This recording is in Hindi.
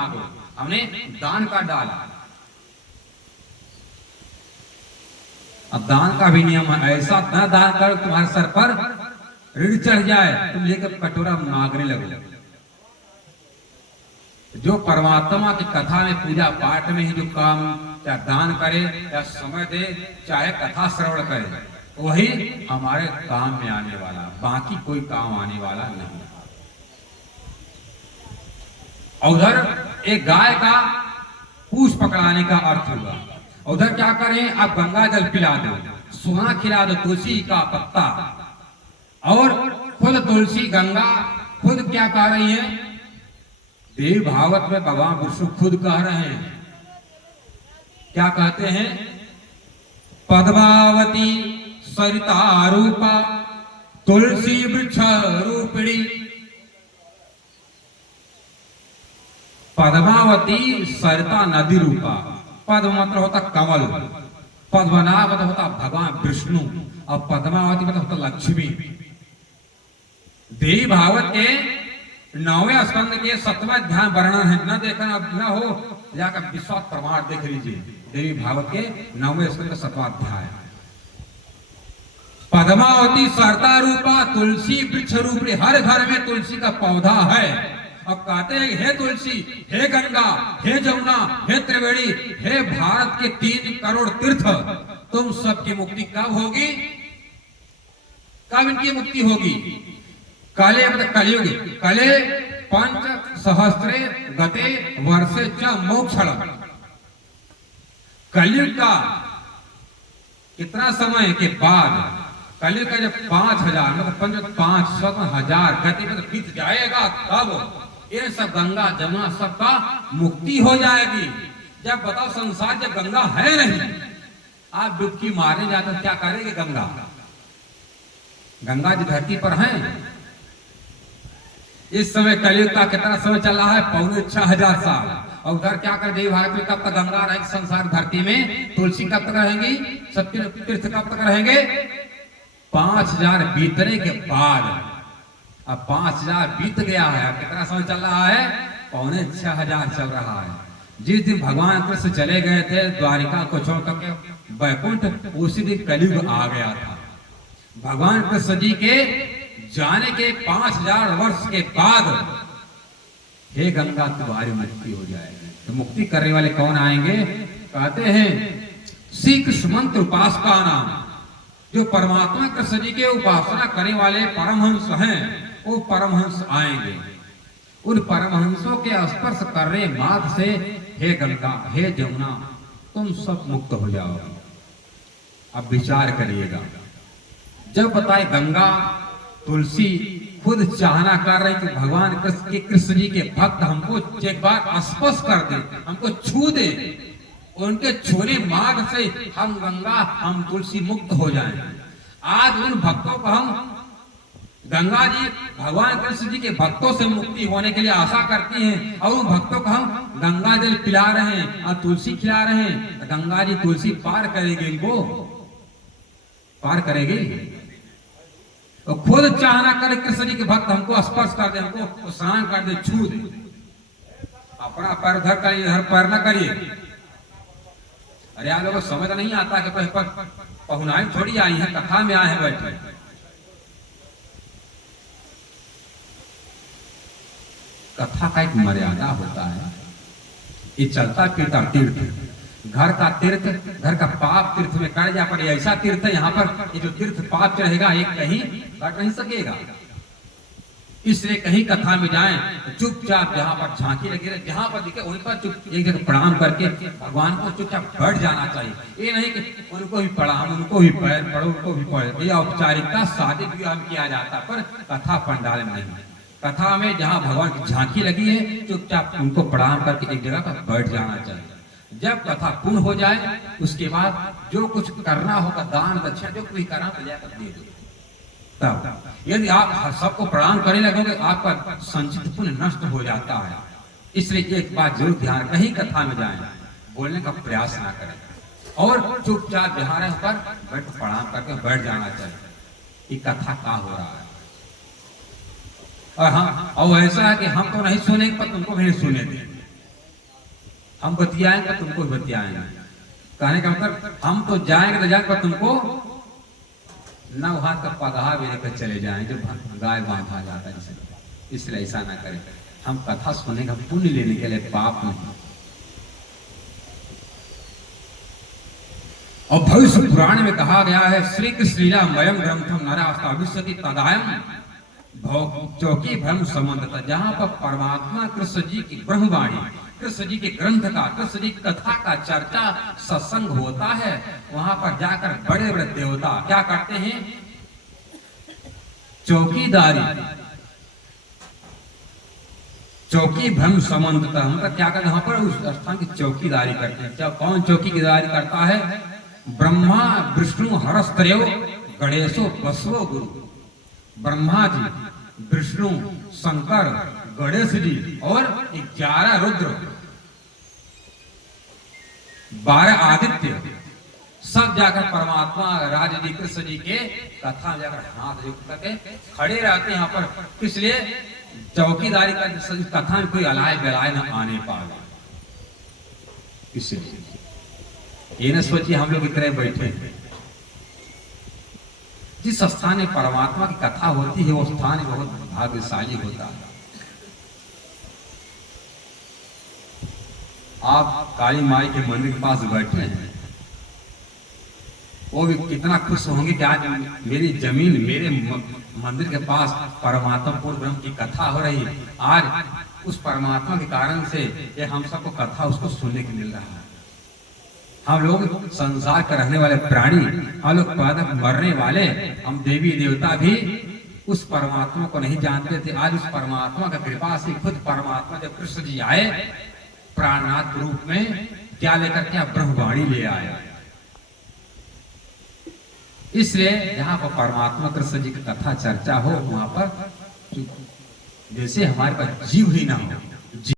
मांगो, हमने दान का डाला। अब दान का भी नियम है, ऐसा न दान करो तुम्हारे सर पर ऋण चढ़ जाए, तुम लेकर कटोरा मांगने लगो। जो परमात्मा की कथा में, पूजा पाठ में ही जो काम, चाहे दान करे, या समय दे, चाहे कथा श्रवण करे, वही हमारे काम में आने वाला, बाकी कोई काम आने वाला नहीं। उधर एक गाय का पूंछ पकड़ाने का अर्थ होगा। उधर क्या करें, आप गंगा जल पिला दो, सोना खिला दो, तुलसी का पत्ता, और खुद तुलसी गंगा खुद क्या कह रही है, देव भागवत में भगवान विष्णु खुद कह रहे हैं, क्या कहते हैं, पद्मावती सरिता रूपा तुलसी वृक्ष रूपिणी। पद्मावती सरिता नदी रूपा, पद्म मतलब होता कमल, पद्मनाभ मतलब होता भगवान विष्णु, और पद्मावती मतलब होता लक्ष्मी। देवी भागवत के 9वें स्कंद के 7वां अध्याय वर्णन है, न देखा न हो जाकर विश्वास प्रमाण देख लीजिए। देवी भागवत के 9वें स्कंद का 7वां अध्याय। पद्मावती सरता रूपा तुलसी वृक्ष रूपी, हर घर में तुलसी का पौधा है। अब कहते हैं, हे तुलसी, हे गंगा, हे जमुना, हे त्रिवेणी, हे भारत के 3 करोड़ तीर्थ, तुम सबकी मुक्ति कब होगी, कब इनकी मुक्ति होगी? काले मतलब कलयुग, कले 5 सहस्त्रे गते वर्षे च मोक्षण। कलयुग का कितना समय के बाद, कलयुग का जब 5000 मतलब 500,000 गति में बीत जाएगा, तब ये सब गंगा जमुना सबका मुक्ति हो जाएगी। जब बताओ संसार जब गंगा है नहीं, आप डुबकी मारने जाते क्या करेंगे? गंगा, गंगा जी धरती पर हैं। इस समय कलयुग का कितना समय चल रहा है? 6500 साल। और उधर क्या कर देवी भारत में कब तक गंगा रहेगी संसार धरती में? तुलसी कब तक रहेंगी? सत्य तीर्थ कब तक रहेंगे? 5000 बीतने के बाद। अब 5000 बीत गया है, अब कितना समय चल रहा है? 6500 चल रहा है। जिस दिन भगवान कृष्ण चले गए थे द्वारिका को छोड़ करके वैकुंठ, उसी दिन कलयुग आ गया था। भगवान कृष्ण जी के जाने के 5000 वर्ष के बाद, हे गंगा तुम्हारी मुक्ति हो जाएगी। तो मुक्ति करने वाले कौन आएंगे? कहते हैं श्री कृष्ण मंत्र उपासका नाम, जो परमात्मा कृष्ण जी के उपासना करने वाले परमहंस हैं, वो परमहंस आएंगे। उन परमहंसों के स्पर्श करने मात्र से, हे गंगा, हे जमुना, तुम सब मुक्त हो जाओगे। अब विचार करिएगा, जब बताए गंगा तुलसी खुद चाहना कर रहे कि भगवान कृष्ण जी के भक्त हमको एक बार स्पर्श कर दे, हमको छू दे, उनके छूने मार्ग से हम गंगा, हम तुलसी मुक्त हो जाएं। आज उन भक्तों को हम, गंगा जी भगवान कृष्ण जी के भक्तों से मुक्ति होने के लिए आशा करती हैं, और उन भक्तों को हम गंगा जल पिला रहे हैं और तुलसी खिला रहे हैं। गंगा जी तुलसी पार करेगी, इनको पार करेगी। तो खुद चाहना करे कृष्ण जी के भक्त हमको स्पर्श कर दे, हमको स्नान कर दे, छू दे। अपना पैर उधर करिए, इधर पैर न करिए। अरे आप लोगों को समझ नहीं आता कि पहुनाई थोड़ी आई है, कथा में आए हैं बैठे। कथा का एक मर्यादा होता है। ये चलता फिरता तीर्थ, घर का तीर्थ, घर का पाप तीर्थ में कर जा पड़े, ऐसा तीर्थ है यहाँ पर, ये जो तीर्थ पाप रहेगा ये कहीं कट नहीं सकेगा। इसलिए कहीं कथा में जाएं तो चुपचाप, जहाँ पर झांकी लगी रहे, जहाँ पर दिखे वहीं पर चुप एक जगह प्रणाम करके भगवान को चुपचाप बैठ जाना चाहिए। ये नहीं कि उनको भी प्रणाम, उनको भी पैर पड़ो, उनको भी पढ़ो। ये औपचारिकता शादी विवाह में किया जाता, पर कथा पंडाल में नहीं। कथा में जहाँ भगवान की झांकी लगी है, चुपचाप उनको प्रणाम करके एक जगह पर बैठ जाना चाहिए। जब कथा पूर्ण हो जाए, उसके बाद जो कुछ करना होगा, दान दक्षिणा जो कुछ करना तो जाकर दे दो। तब यदि आप सबको प्रणाम करने लगोगे, आपका संचित पुण्य नष्ट हो जाता है। इसलिए एक बात जरूर ध्यान, कहीं कथा में जाएं, बोलने का प्रयास ना करें और चुपचाप जहाँ रहे पर बैठ प्रणाम करके बैठ जाना चाहिए। ये कथा का हो रहा है। और हाँ, और ऐसा है कि हम तो नहीं सुने पर तुमको भी सुने दे। हम बतियाएंगे तो तुमको भी बतियाएंगे। कहने का मतलब हम तो जाएंगे तो जाएंगे पर तुमको नौ हाथ का पगहा भी लेकर चले जाएं जो गाय बांधा जाता है जिसे, इसलिए ऐसा ना करें। हम कथा सुनने का पुण्य लेने के लिए, पाप नहीं। और भविष्य पुराण में कहा गया है, श्री कृष्ण लीला मयम ग्रंथम नरास्ता विश्वति तदायम चौकी ब्रह्म संबंधता। जहां पर परमात्मा कृष्ण जी की ब्रह्मवाणी, कृष्ण जी के ग्रंथ का, कृष्ण जी की कथा का चर्चा सत्संग होता है, वहां पर जाकर बड़े बड़े देवता क्या करते हैं? चौकीदारी, चौकी भ्रम संबंधता, मतलब क्या करते हैं वहां पर? उस स्थान की चौकीदारी करते हैं। जब कौन चौकीदारी करता है? ब्रह्मा विष्णु हरस्त्रयो गणेशो बसवो गुरु। ब्रह्मा जी, विष्णु, शंकर, गणेश जी और 11 रुद्र, 12 आदित्य सब जाकर परमात्मा राज जी कृष्ण जी के कथा में जाकर हाथ युक्त करके खड़े रहते हैं यहाँ पर। इसलिए चौकीदारी का कथा में कोई अलाय बेलाय न आने पाए। इसलिए ये न सोचिए हम लोग इतने बैठे हैं। जिस स्थान में परमात्मा की कथा होती है वो स्थान बहुत भाग्यशाली होता है। आप काली माई के मंदिर के पास बैठे हैं, वो भी कितना खुश होंगे कि आज मेरी जमीन, मेरे मंदिर के पास परमात्मा पूर्ण ब्रह्म की कथा हो रही। आज उस परमात्मा के कारण से ये हम सबको कथा उसको सुनने को मिल रहा है। हम लोग संसार के रहने वाले प्राणी, हम लोग पैदा मरने वाले, हम देवी देवता भी उस परमात्मा को नहीं जानते थे। आज उस परमात्मा का कृपा से खुद परमात्मा जब कृष्ण जी आए प्राणनाथ रूप में, क्या लेकर? क्या ब्रह्मवाणी ले आए। इसलिए जहां पर परमात्मा कृष्ण जी की कथा चर्चा हो वहां पर जैसे हमारे पास जीव ही ना हो,